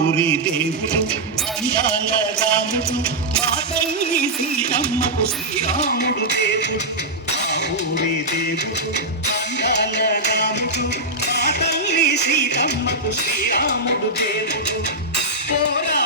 మా దేవుడు. అందాల రాముడు మా తల్లి సీతమ్మకు శ్రీరాముడు దేవుడు. మా దేవుడు అందాల రాముడు మా తల్లి సీతమ్మకు శ్రీరాముడు దేవుడు. పోరా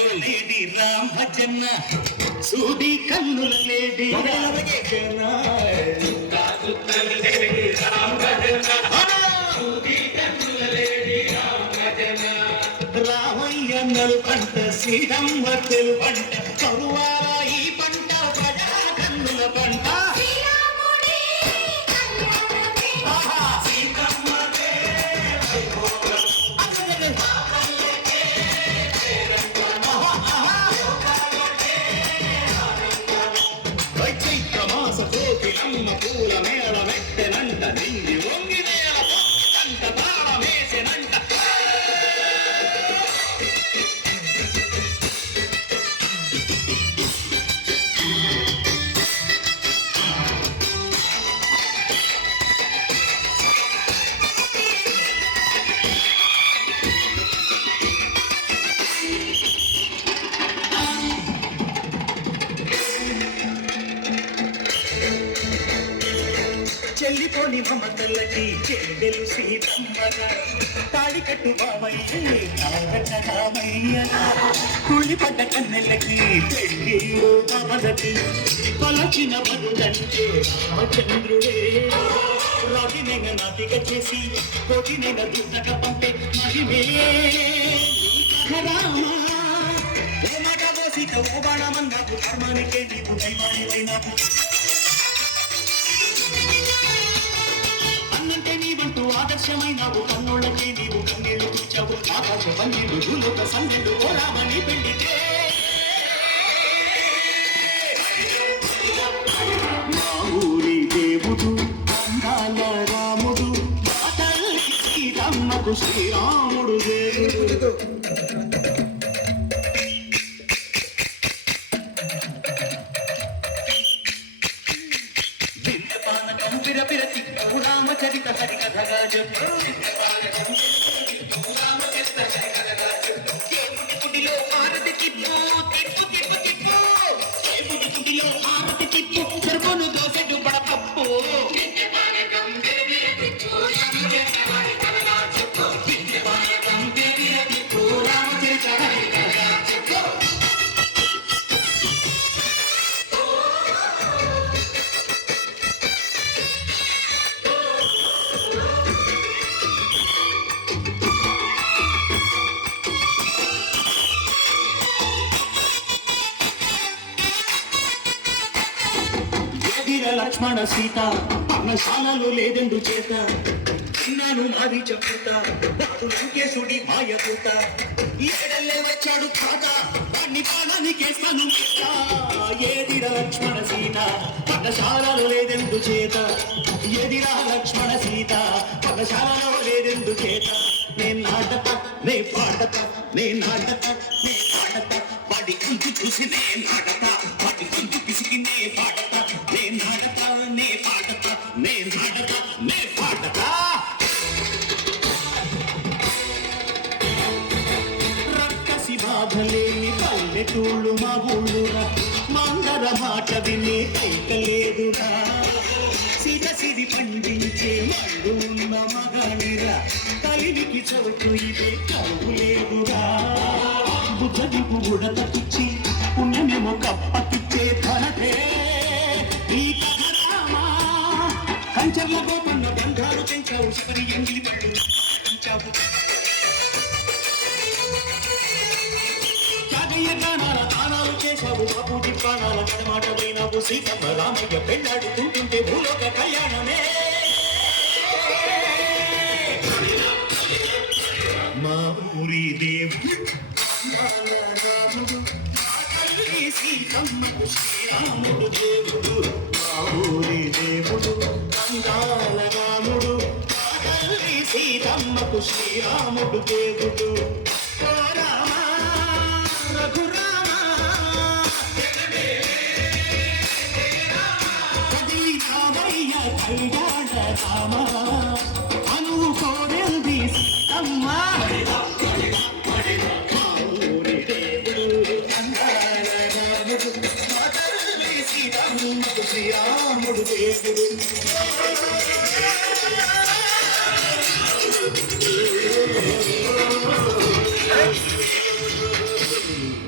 చుక్కలు లేడి రామజన్న సూది కన్నుల లేడి రామజన్న రామయ్యన్నలు పంట సీతమ్మ తెలు పంట చెల్లిపోని మమతలకి చెల్లెలు సీతమ్మగా. తాళి కట్టు బామయ్య తాగట రామయ్య. కుళ్ళిపడ్డ కన్నెలకి పెళ్ళి కమలకి. కొలచిన బదులంటే రామచంద్రుడే. రవినెగ నాటిక చేసి కోటినెగ దూతక పంపే మహిమే. రామా. ఓ మాట బోసిత ఓ బాణమన్నాకు ధర్మానికే నీకు దైవానివైనాకు ఆదర్శమైనావు కన్నోళ్ళకే నీవు కన్నీళ్ళు కూర్చావు ఆకాశ పన్నీళ్ళు భూలోక సందెలు ఓరామని రామని పెళ్ళితే మా ఊరి దేవుడు అందాల రాముడు మా తల్లి శ్రీరాముడు. విన్నపానకం విరపిరతి రామచరిత హరికథగా చెప్పు గుడిలో హారతి తిప్పు తిప్పు తిప్పు తిప్పు. గుడిలో హారతి తిప్పు చెరుపును దోసెడు లక్ష్మణ సీత పర్ణశాలలో లేదెందు చేత. చిన్నాను మాది చెప్పుతా లంకేశుడి మాయ పూత. ఏడల్లే వచ్చాడు తాత వాణ్ణి పాలనికేస్తాను ఏదిర లక్ష్మణ సీత పర్ణశాలలో లేదెందు చేత. ఎదిరా లక్ష్మణ సీత పర్ణశాలలో లేదెందు చేత. నేను నాటక నే పాడత నే నాటక నే పాడత పడి చూసి నే నాటక మాట విని కైకలేదురా సిరసిరి పండించే మళ్ళు ఉన్న మగానిరా. కలివికి చోటు ఇదే కరువులేదురా బుద్ధదిపు బుడతకిచ్చి పుణ్యమేమో కప్పకిచ్చే ధనతే ఈ కథరామా కంచర్ల గోపన్న బంధాలు పెంచావు. శబరి ఎంగిలి పళ్ళు పెంచావు. త్యాగయ్య గానాల చేశావు బాబూజీ ప్రాణాల కడమాట పోయినావు సీతమ్మ రామయ్య పెళ్ళాడుకుంటుంటే భూలోక కళ్యాణమే. మా ఊరి దేవుడు సీతమ్మకు శ్రీరాముడు దేవుడు. మా ఊరి దేవుడు. అందాల రాముడు. సీతమ్మకు శ్రీరాముడు దేవుడు. రామయ్య కళ్యాణ రామ. అనువు కోరెల్ది సీతమ్మ. శ్రీరాముడు దేవుడు